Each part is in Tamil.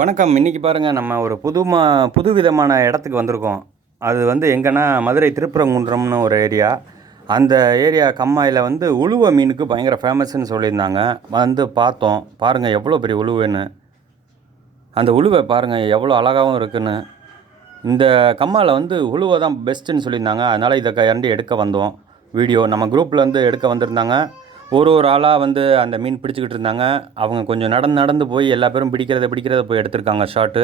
வணக்கம். இன்றைக்கி பாருங்கள், நம்ம ஒரு புதுவிதமான இடத்துக்கு வந்திருக்கோம். அது வந்து எங்கன்னா, மதுரை திருப்பரங்குன்றம்னு ஒரு ஏரியா. அந்த ஏரியா கம்மாயில் வந்து உளுவை மீனுக்கு பயங்கர ஃபேமஸ்ன்னு சொல்லியிருந்தாங்க. வந்து பார்த்தோம். பாருங்கள் எவ்வளோ பெரிய உளுவைன்னு. அந்த உளுவை பாருங்கள் எவ்வளோ அழகாகவும் இருக்குன்னு. இந்த கம்மாவில் வந்து உளுவை தான் பெஸ்ட்டுன்னு சொல்லியிருந்தாங்க. அதனால் இதை கரண்டி எடுக்க வந்தோம். வீடியோ நம்ம குரூப்பில் வந்து எடுக்க வந்திருந்தாங்க. ஒரு ஆளாக வந்து அந்த மீன் பிடிச்சிக்கிட்டு இருந்தாங்க. அவங்க கொஞ்சம் நடந்து போய் எல்லா பேரும் பிடிக்கிறத போய் எடுத்திருக்காங்க ஷாட்டு.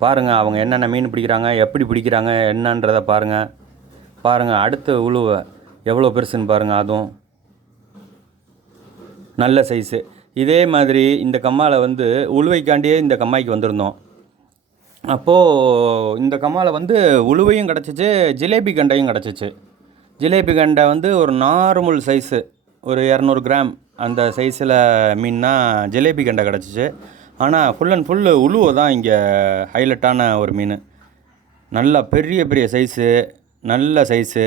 பாருங்கள் அவங்க என்னென்ன மீன் பிடிக்கிறாங்க, எப்படி பிடிக்கிறாங்க என்னன்றதை பாருங்கள். அடுத்த உளுவை எவ்வளோ பெருசுன்னு பாருங்கள். அதுவும் நல்ல சைஸு. இதே மாதிரி இந்த கம்மாவில் வந்து உளுவைக்காண்டியே இந்த கம்மாய்க்கு வந்திருந்தோம். அப்போது இந்த கம்மாவில் வந்து உளுவையும் கிடச்சிச்சு, ஜிலேபி கண்டையும் கிடச்சிச்சு. ஜிலேபி கண்டை வந்து ஒரு நார்மல் சைஸு, ஒரு 200 கிராம் அந்த சைஸில் மீன்னா ஜிலேபி கண்டை கிடச்சிச்சு. ஆனால் ஃபுல் அண்ட் ஃபுல்லு உளுவை தான் இங்கே ஹைலைட்டான ஒரு மீன். நல்லா பெரிய சைஸு, நல்ல சைஸு.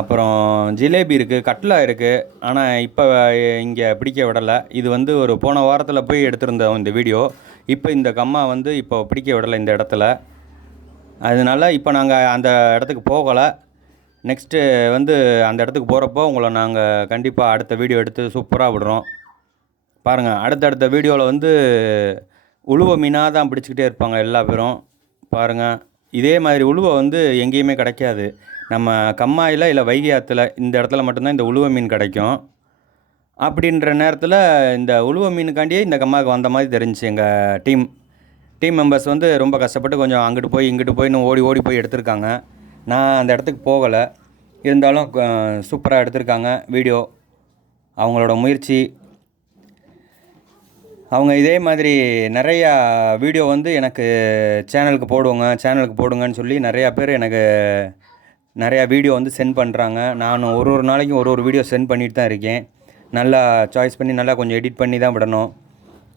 அப்புறம் ஜிலேபி இருக்குது, கட்லா இருக்குது. ஆனால் இப்போ இங்கே பிடிக்க விடலை. இது வந்து ஒரு போன வாரத்தில் போய் எடுத்திருந்தோம் இந்த வீடியோ. இப்போ இந்த கம்மா வந்து இப்போ பிடிக்க விடலை இந்த இடத்துல. அதனால இப்போ நாங்கள் அந்த இடத்துக்கு போகலை. நெக்ஸ்ட்டு வந்து அந்த இடத்துக்கு போகிறப்போ உங்களை நாங்கள் கண்டிப்பாக அடுத்த வீடியோ எடுத்து சூப்பராக விடுறோம். பாருங்கள், அடுத்தடுத்த வீடியோவில் வந்து உளுவை மீனாக தான் பிடிச்சிக்கிட்டே இருப்பாங்க எல்லா பேரும். பாருங்கள், இதே மாதிரி உளுவை வந்து எங்கேயுமே கிடைக்காது. நம்ம கம்மாயில் இல்லை வைகை ஆற்றுல இந்த இடத்துல மட்டும்தான் இந்த உளுவை மீன் கிடைக்கும். அப்படின்ற நேரத்தில் இந்த உளுவை மீனுக்காண்டியே இந்த கம்மாவுக்கு வந்த மாதிரி தெரிஞ்சிச்சு. எங்கள் டீம் மெம்பர்ஸ் வந்து ரொம்ப கஷ்டப்பட்டு கொஞ்சம் அங்கிட்டு போய் இங்கிட்டு போயின்னு ஓடி போய் எடுத்திருக்காங்க. நான் அந்த இடத்துக்கு போகலை. இருந்தாலும் சூப்பராக எடுத்திருக்காங்க வீடியோ. அவங்களோட முயற்சி. அவங்க இதே மாதிரி நிறையா வீடியோ வந்து எனக்கு சேனலுக்கு போடுங்கன்னு சொல்லி நிறையா பேர் எனக்கு நிறையா வீடியோ வந்து சென்ட் பண்ணுறாங்க. நான் ஒரு நாளைக்கும் ஒரு வீடியோ சென்ட் பண்ணிட்டு தான் இருக்கேன். நல்லா சாய்ஸ் பண்ணி நல்லா கொஞ்சம் எடிட் பண்ணி தான் விடணும்.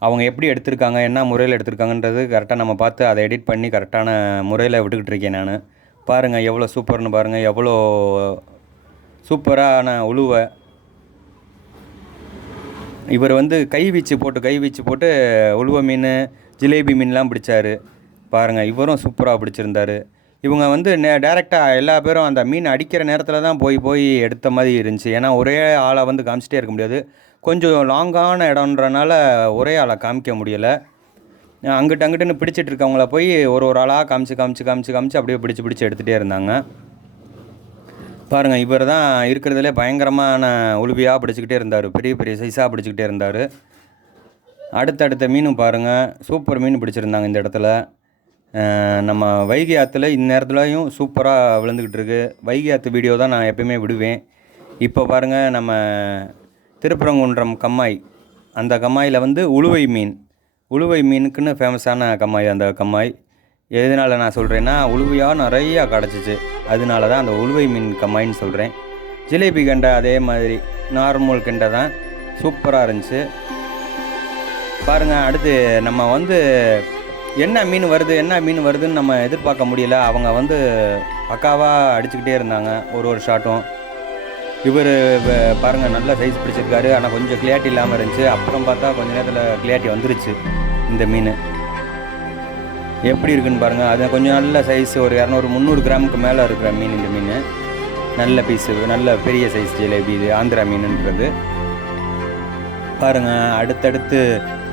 அவங்க எப்படி எடுத்திருக்காங்க, என்ன முறையில் எடுத்திருக்காங்கன்றது கரெக்டாக நம்ம பார்த்து அதை எடிட் பண்ணி கரெக்டான முறையில் விட்டுக்கிட்டு இருக்கேன் நான். பாருங்கள் எவ்வளோ சூப்பர்னு பாருங்கள், எவ்வளோ சூப்பரான உளுவை. இவர் வந்து கை வீச்சு போட்டு உளுவை மீன், ஜிலேபி மீன்லாம் பிடிச்சார். பாருங்கள், இவரும் சூப்பராக பிடிச்சிருந்தார். இவங்க வந்து டேரெக்டாக எல்லா பேரும் அந்த மீன் அடிக்கிற நேரத்தில் தான் போய் எடுத்த மாதிரி இருந்துச்சு. ஏன்னா ஒரே ஆளை வந்து காமிச்சிட்டே இருக்க முடியாது. கொஞ்சம் லாங்கான இடம்ன்றனால ஒரே ஆளை காமிக்க முடியலை. அங்கிட்டுன்னு பிடிச்சிட்டு இருக்கவங்கள போய் ஒரு ஆளாக காமிச்சு அப்படியே பிடிச்சி எடுத்துகிட்டே இருந்தாங்க. பாருங்கள், இவர் தான் இருக்கிறதுலே பயங்கரமான உளுவியாக பிடிச்சிக்கிட்டே இருந்தார். பெரிய சைஸாக பிடிச்சிக்கிட்டே இருந்தார். அடுத்தடுத்த மீனும் பாருங்கள், சூப்பர் மீன் பிடிச்சிருந்தாங்க இந்த இடத்துல. நம்ம வைகை ஆற்றுல இந்நேரத்துலையும் சூப்பராக விழுந்துக்கிட்டு இருக்குது. வைகை ஆற்று வீடியோ தான் நான் எப்பயுமே விடுவேன். இப்போ பாருங்கள், நம்ம திருப்பரங்குன்றம் கம்மாய், அந்த கம்மாயில் வந்து உளுவை மீனுக்குன்னு ஃபேமஸான கம்மாய் அந்த கம்மாய். எதனால் நான் சொல்கிறேன்னா, உளுவையாக நிறையா கிடச்சிச்சு. அதனால தான் அந்த உளுவை மீன் கம்மாயின்னு சொல்கிறேன். ஜிலேபி கண்டை அதே மாதிரி நார்மல் கண்டை தான், சூப்பராக இருந்துச்சு. பாருங்கள், அடுத்து நம்ம வந்து என்ன மீன் வருதுன்னு நம்ம எதிர்பார்க்க முடியல. அவங்க வந்து பக்காவாக அடிச்சுக்கிட்டே இருந்தாங்க ஒரு ஷாட்டும். இவர் பாருங்கள் நல்ல சைஸ் பிடிச்சிருக்காரு. ஆனால் கொஞ்சம் கிளியாரிட்டி இல்லாமல் இருந்துச்சு. அப்புறம் பார்த்தா கொஞ்சம் நேரத்தில் கிளியாரிட்டி வந்துருச்சு. இந்த மீன் எப்படி இருக்குன்னு பாருங்கள். அது கொஞ்சம் நல்ல சைஸ், ஒரு 200-300 கிராமுக்கு மேலே இருக்கிற மீன் இந்த மீன். நல்ல பீஸு, நல்ல பெரிய சைஸ் ஜிலேபி. இது ஆந்திரா மீனுன்றது. பாருங்கள், அடுத்தடுத்து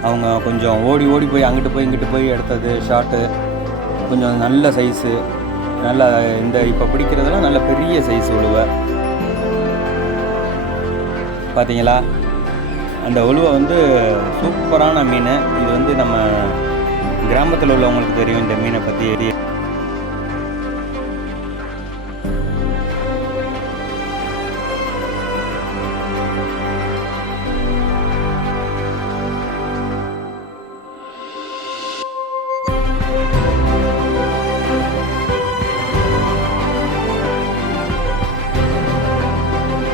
அவங்க கொஞ்சம் ஓடி போய் இங்கிட்டு போய் எடுத்தது ஷாட்டு. கொஞ்சம் நல்ல சைஸு, நல்லா இந்த இப்போ பிடிக்கிறதுலாம் நல்ல பெரிய சைஸ் உளுவை. பார்த்தீங்களா, அந்த உளுவை வந்து சூப்பரான மீன். இது வந்து நம்ம கிராமத்தில் உள்ளவங்களுக்கு தெரியும் இந்த மீனை பற்றி.